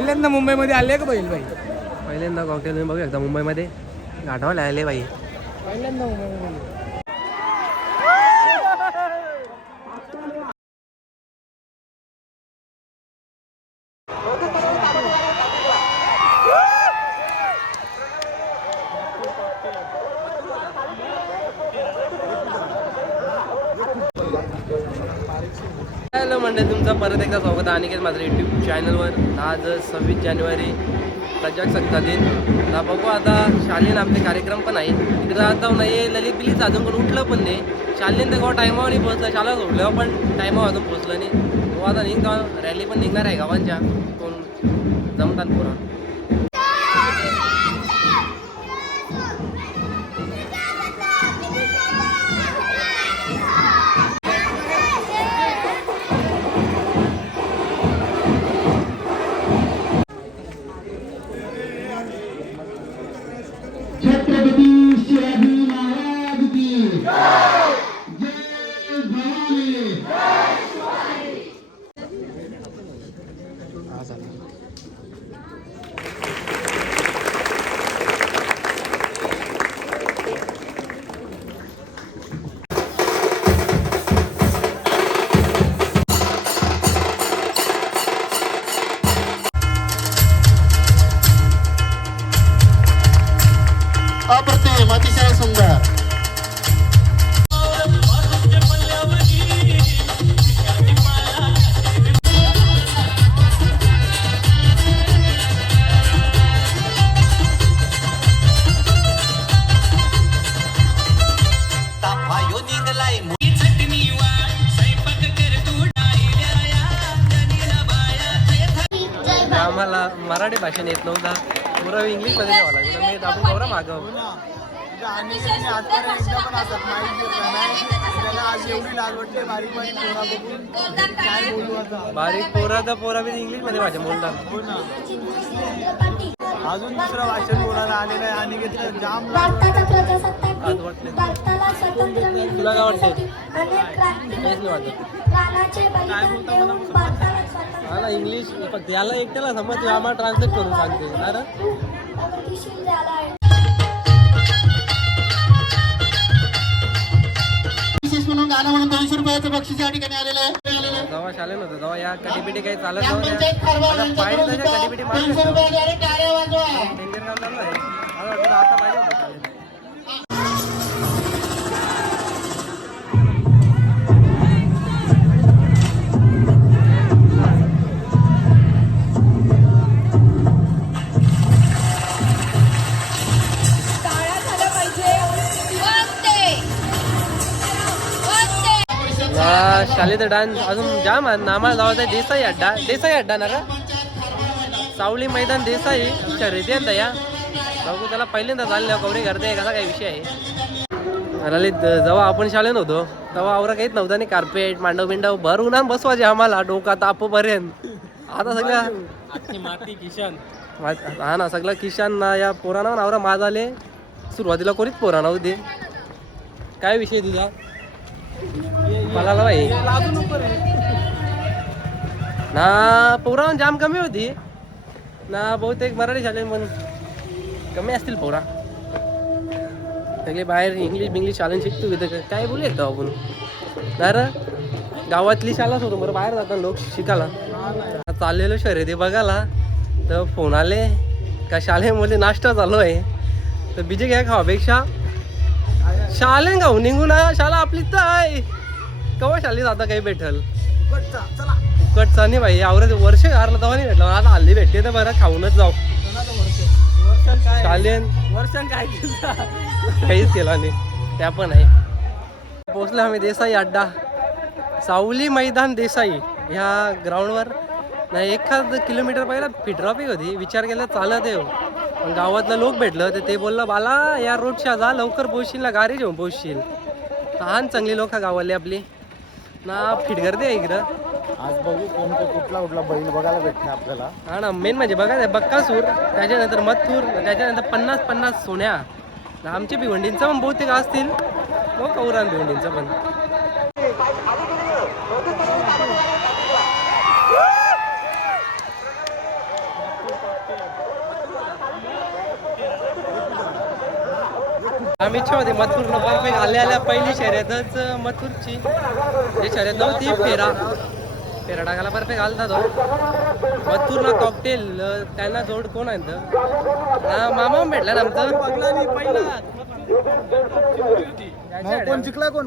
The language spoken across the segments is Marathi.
पहिल्यांदा मुंबईमध्ये आले का बैल बाई पहिल्यांदा कॉकटेल बघू शकता मुंबईमध्ये. गाठवायला आले बाई पहिल्यांदा मुंबईमध्ये हॅलो मंडळी तुमचं परत एकदा स्वागत आहे अनिकेत माझं यूट्यूब चॅनलवर आज सव्वीस जानेवारी प्रजासत्ता दिन आता बघू आता शालीन आपले कार्यक्रम पण आहे तिकडं आता नाही ललित बिलीच अजून पण उठलं पण नाही. शालीन तर गाव टायमावर नाही पोहोचलं शाला उठलं पण टायमावर अजून पोहोचलं नाही. तो आता निघता रॅली पण निघणार आहे गावांच्या. कोण जमतात पुरा? अप्रतिम अतिशय सुंदर बारीक पोरा तर पोरा बी इंग्लिशमध्ये भाषा बोलतात अजून दुसरं भाषण बोलायला आलेलं आहे आणि घेतलं जाम भारताचा प्रजासत्ताक दिन. भारताला स्वातंत्र्य? मिळवण्यासाठी अनेक प्राणाचे बलिदान देऊन भारताला हा ना इंग्लिश फक्त याला एकट्याला समज आम्हाला ट्रान्सलेट करून सांगते. अरे प्रगतिशील झाला आहे. गाणं म्हणून दोनशे रुपयाचं बक्षीस या ठिकाणी आलेलं आहे. जेव्हा शालेन होतं तेव्हा या कटीपिटी काही चालत यांच्या पाहिजे कटीपिटी टाळ्या वाजवा. आता पाहिजे होतं. शालेचा डान्स अजून जाम आहे ना आम्हाला जायचं आहे देसाई अड्डा. देसाई अड्डा ना रे? सावली मैदान देसाई. आहे या. बघू त्याला पहिल्यांदा चालल्या कवडे करते कसा काय विषय आहे. ललित जेव्हा आपण शाळेत होतो तेव्हा आवरा काहीच नव्हतं नाही. कार्पेट मांडव बिंडव भर उन्हान बसवायचे आम्हाला डोका तापपर्यंत. आता सगळं माती किशन. हा ना सगळं किशान ना या पोराना आवरा माझ आले. सुरुवातीला कोणीच पोरा नव्हते काय विषय तुझा? मला ना ना पोरा जाम कमी होती. ना बहुतेक मराठी झाले पण कमी असतील पोरा. सगळे बाहेर इंग्लिश बिंग्लिश शाळेत शिकतो इथं. काय बोलू येतो आपण? तर गावातली शाळाच होतो बरं बाहेर जातात लोक शिकायला. चाललेलो शर्यती बघायला. तर फोन आले. का शाळेमध्ये नाश्ता चालू आहे. तर बीजे घ्या खावापेक्षा. शाळे गाव निघू ना शाळा आपलीच तर आहे कवा शाळेत आता काही भेटल? फुकटचा नाही भाई आवरत वर्ष घारला तेव्हा नाही भेटलं. आता हल्ली भेटते तर बरं खाऊनच जाऊ. शालेन वर्षां? काय? काहीच केला नाही. त्या पण आहे. पोचलो आम्ही देसाई अड्डा. सावली मैदान देसाई. ह्या ग्राउंडवर नाही एखाद किलोमीटर पहिला फिटरॉपिक होती. विचार केला चालत येऊ पण गावातलं लोक भेटलं तर ते बोललं बाला या रोडच्या जा लवकर पोहोचशील ना गाडी घेऊन पोहोचशील. लहान चांगली लोक गावाली आपली. ना फिट गर्दी आहे इकडं. आज बघू कोण कुठला कुठला बैल बघायला भेटते आपल्याला. हा ना मेन म्हणजे बघा बक्कासूर त्याच्यानंतर मथूर त्याच्यानंतर पन्नास पन्नास सोन्या. आमच्या भिवंडींचं पण बहुतेक असतील. हो कौरान भिवंडींचं पण. इच्छा होती मथुरनं परफेक्ट आल्या आल्या पहिली शर्यतच मथुरची. जी शर्यत नव्हती फेरा. फेरा टाकायला परफेक्ट आलता तो. मथुरनं कॉकटेल त्यांना जोड कोण आहे? हा मामा भेटला ना आमचं. कोण जिंकला कोण?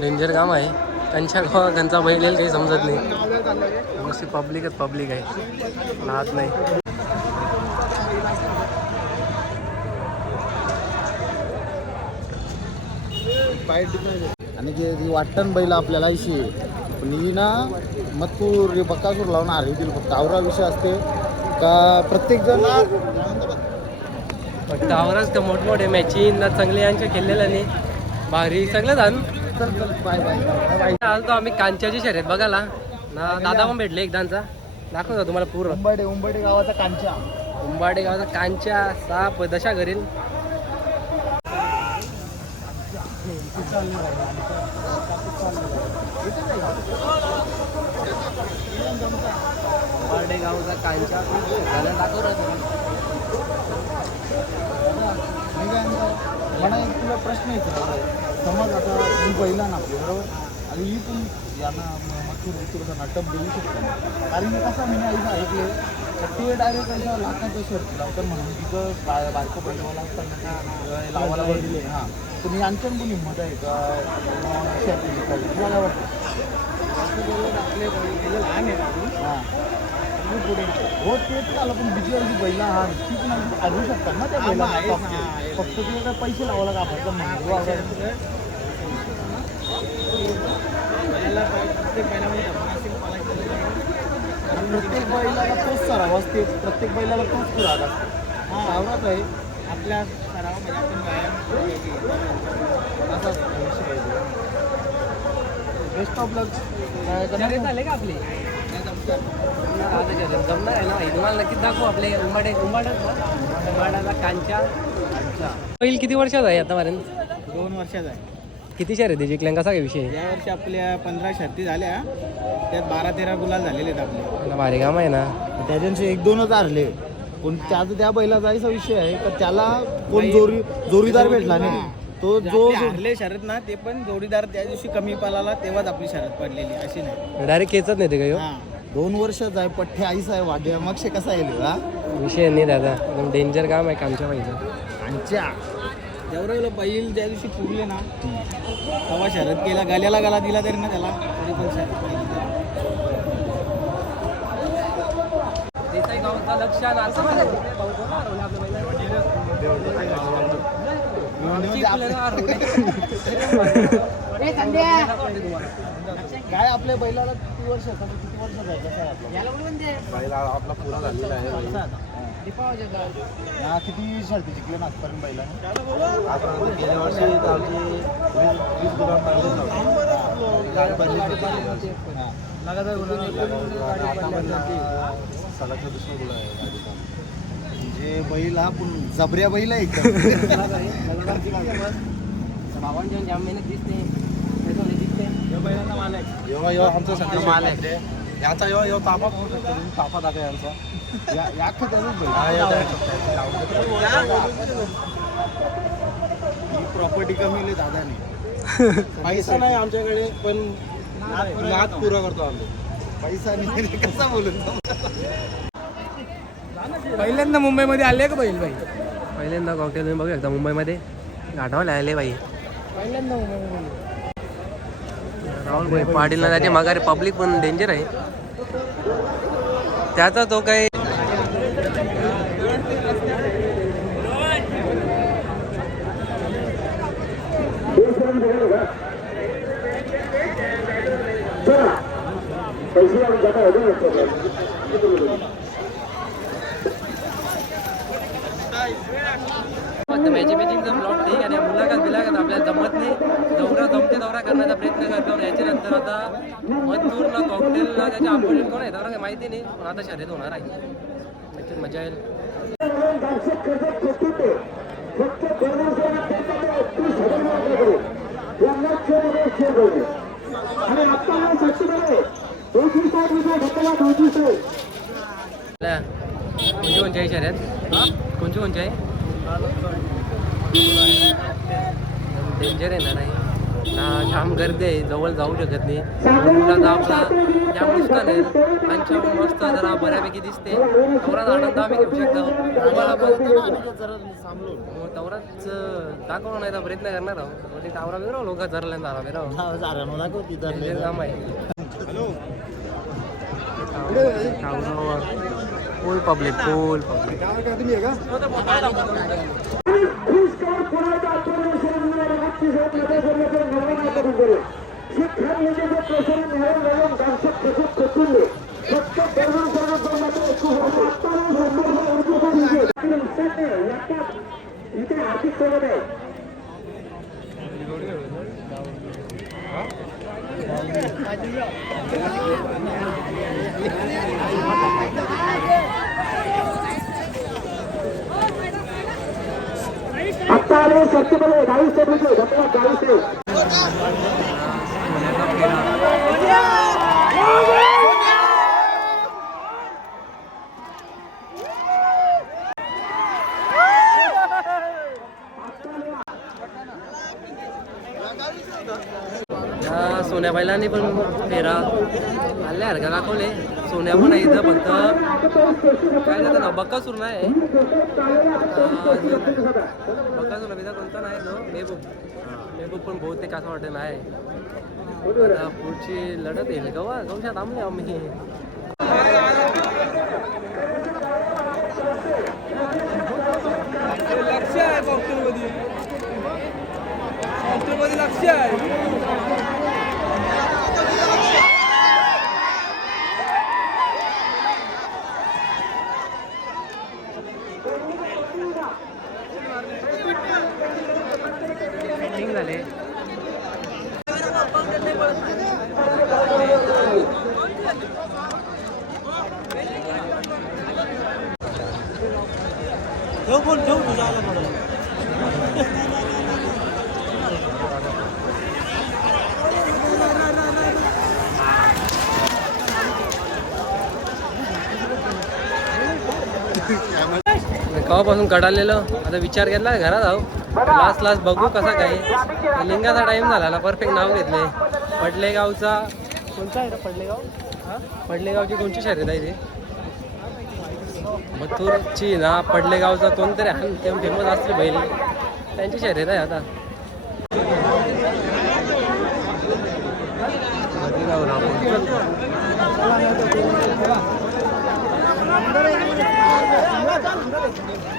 डेंजर काम आहे. त्यांच्या गावात त्यांचा बैल येईल काही समजत नाही. नुसती पब्लिकच पब्लिक आहे. राहत नाही. आणि जे जी वाटण बैल आपल्याला अशी पण ही ना मथूर बकासूर लावून हरवतील. फक्त आवरा विषय असते. का प्रत्येक जण फक्त आवरच का मोठमोठे मॅचिंग ना चांगले यांच्या खेळलेल्या नाही भारी सगळं झालं. बाय बाय आलतो आम्ही कांच्याची शर्यत बघायला. ना दादा पण भेटले एकदांचा. दाखवतो तुम्हाला पूर्ण. उंबडे उंबडे गावाचा कांच्या उंबाडे गावाचा कांच्या साप दशा घरील. उंबाडे गावाचा कांच्या दाखव ना तुम्ही. मी काय म्हणतो मला एक तुला प्रश्न विचारायचा आहे. समज आता मी पहिला ना बरोबर? आणि ही पण यांना मथुर बिथुर नाटक देऊ शकतो. कारण की कसं मी ऐकलं ऐकले तर ते डायरेक्ट असं लाखाच्या शर्ती लावतात म्हणून तिथं बा बायको पैलवाला असताना ते लावायला दिले हां. पण यांच्या पण हिंमत आहे का? जिंकायची तुला काय वाटतं? आपले लहान आहेत अजून. पुढे हो तेच झालं पण बिजी बैला हा ती पण आढळू शकतात ना त्या बैला फक्त तुला काय पैसे लावायला का फक्त प्रत्येक बैलाला तोच सराव असते प्रत्येक बैलाला तोच खुराक असते सावरात आहे आपल्या सरावामध्ये आपण व्यायाम असा विषय बेस्ट ऑफ लक झाले का आपली जमणार आहे ना तुम्हाला नक्कीच दाखवू आपले उंबाडे उंबाडच ना उंबाडाचा कांच्या बैल किती वर्षाचा आहे आतापर्यंत? दोन वर्षाचा आहे. किती शर्यती जिंकल्या कसा काय विषय या वर्षी आपल्या पंधरा शर्ती झाल्या. त्यात बारा तेरा गुलाल झालेले आहेत आपले. भारी काम आहे ना? त्याच्याशी एक दोनच हरले. पण त्याचा त्या बैलाचा असा विषय आहे का त्याला कोण जोरी जोरीदार भेटला नाही. तो जो हरले शरद ना ते पण जोडीदार त्या दिवशी कमी पालाला तेव्हाच आपली शरद पडलेली अशी नाही. डायरेक्ट केचत नाही ते काय हो? दोन वर्षाचा आहे पठ्ठे आईस आहे वाद्य मग शे कसा येईल हा? विषय नाही दादा. एकदम डेंजर काम आहे कामच्या पाहिजे? आमच्या. जेवढं बैल ज्या दिवशी पुरले ना तेव्हा शरद केला गाल्याला गाला दिला तरी ना त्याला. तरी पण शरद केली. काय आपल्या बैलाला किती वर्ष आहे आहे आपला हा. किती शर्ती जिंकले ना आजपर्यंत बैलाने गेल्या वर्षी म्हणजे बैल हा पण जबऱ्या बैल आहे भावांच्या जाम मेहनत दिसते दिसते. आमचा सध्या माल आहे. यांचा यो यो तुम्ही, ताफा दाखवा यांचा. या या खात्यातच ही प्रॉपर्टी कमी दादाने. पैसा नाही आमच्याकडे पण नाद पुरा करतो आम्ही. पैसा नाही कसा बोलत पहिल्यांदा मुंबईमध्ये आले का बैल बाई पहिल्यांदा कॉकटेल तुम्ही बघू शकता मुंबईमध्ये. गाठवायला आले बाई. पहिल्यांदा मुंबईमध्ये राहुल भाई पाटील ना त्याचे माघारी पब्लिक पण डेंजर आहे. त्याचा तो काही करण्याचा प्रयत्न करतो याच्यानंतर आता मजदूरला कॉकटेलला त्याच्या अपोजिट कोण येतात काही माहिती नाही पण आता शर्यत होणार आहे. त्याच्यात मजा येईल. कोणची कोणची आहे शर्यत? कोणची कोणची आहे? डेंजर आहे ना नाही. ना जाम गर्दी आहे जवळ जाऊ शकत नाही. जाम नुकसान आहे. आमच्या मस्त जरा बऱ्यापैकी दिसते. तेवढाच आनंद आम्ही घेऊ शकतो. तुम्हाला पण हो, तेवढाच दाखवून नाही प्रयत्न करणार आहोत. म्हणजे टावरा बिरो लोक जरल्या झाला बिरो काम आहे. फुल पब्लिक फुल पब्लिक প্রতিশোধ নেতা কর্মীদের নমনা গঠন করে শিক্ষার নিজেদের প্রসারণ এবং এবং দার্শক প্রচুর করছিল সত্য দর্শন করার জন্য এটা আর্থিক করে দেয় Thank you. सारे सत्य बने ढाई से मुझे घटना ढाई से Thank you. सोन्या सोन्याबाईलाने पण फेरा आल्या हरकत दाखवले. सोन्या पण आहे इथं फक्त. काय जातं ना बक्कासूर नाही बक्कासूर बिजा कोणता नाही तो. मेबुक. मेबुक पण बहुतेक असं वाटत नाही. आता पुढची लढत येईल. गवा गवशा आम्ही आम्ही. केव्हापासून कडालेलं आता विचार केला घरात आहो. लास्ट लास्ट बघू कसा काय. लिंगाचा टाइम झाला परफेक्ट नाव घेतले. पडलेगावचा कोणता आहे पडलेगाव? हां? पडलेगावची कोणची शर्यत आहे ते? मथुरची ना पडलेगावचा कोणतरी आहे. ते फेमस असले बैल. त्यांची शर्यत आहे आता. electrical.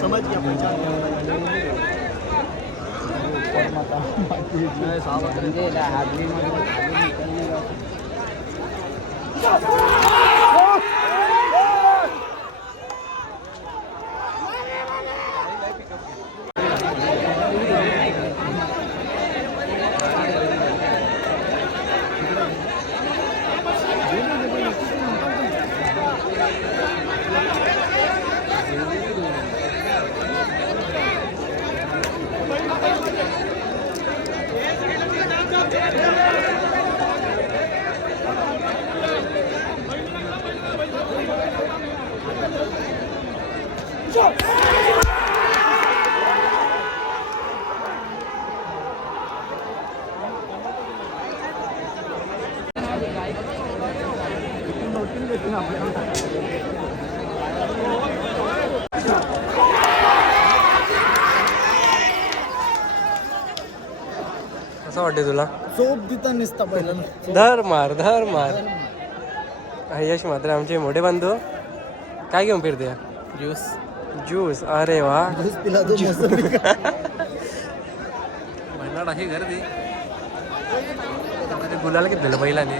समझ गया पहचान गया हाजिरी चोप तिथं निसता पहिला धर मार धर मार. यश मात्र आमचे मोठे बांधव काय घेऊन फिरते? ज्यूस. ज्यूस. अरे वा. ज्यूस पिला तो मोसंबी भन्नाट अशी गर्दी गुलाल घेतलेलं बैलाने.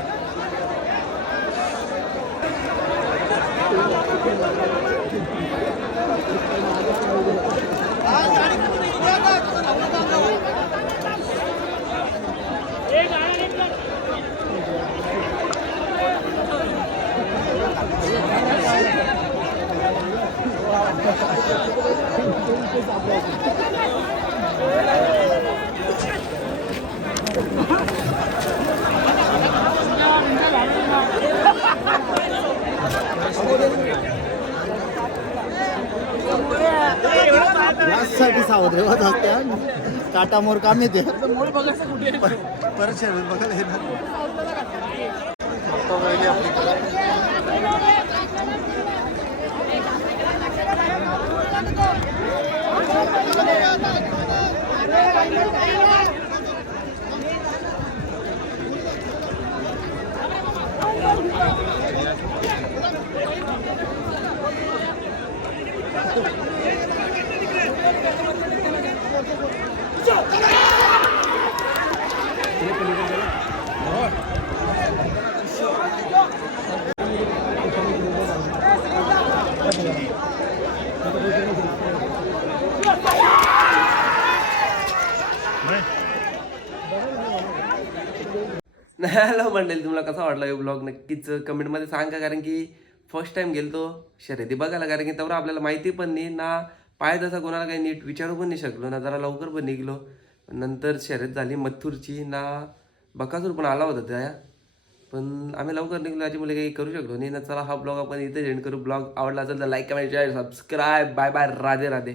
यासाठी सावध रेवत असत्या टाटा मोर काम येते. परत शर्यत बघायला येणार. हॅलो मंडळी तुम्हाला कसा वाटला ब्लॉग नक्कीच कमेंटमध्ये सांगा कारण की फर्स्ट टाइम गेलतो शर्यती बघायला कारण की तेवढं आपल्याला माहिती पण नाही. ना पाय तसा कोणाला काही नीट विचारू पण नाही शकलो ना जरा लवकर पण निघलो. नंतर शर्यत झाली मथुरची ना बकासूर पण आला होता त्या. पण आम्ही लवकर निघलो याच्यामुळे काही करू शकलो नाही. ना चला हा ब्लॉग आपण इथे एंड करू. ब्लॉग आवडला असेल तर like comment share subscribe bye bye Radhe Radhe.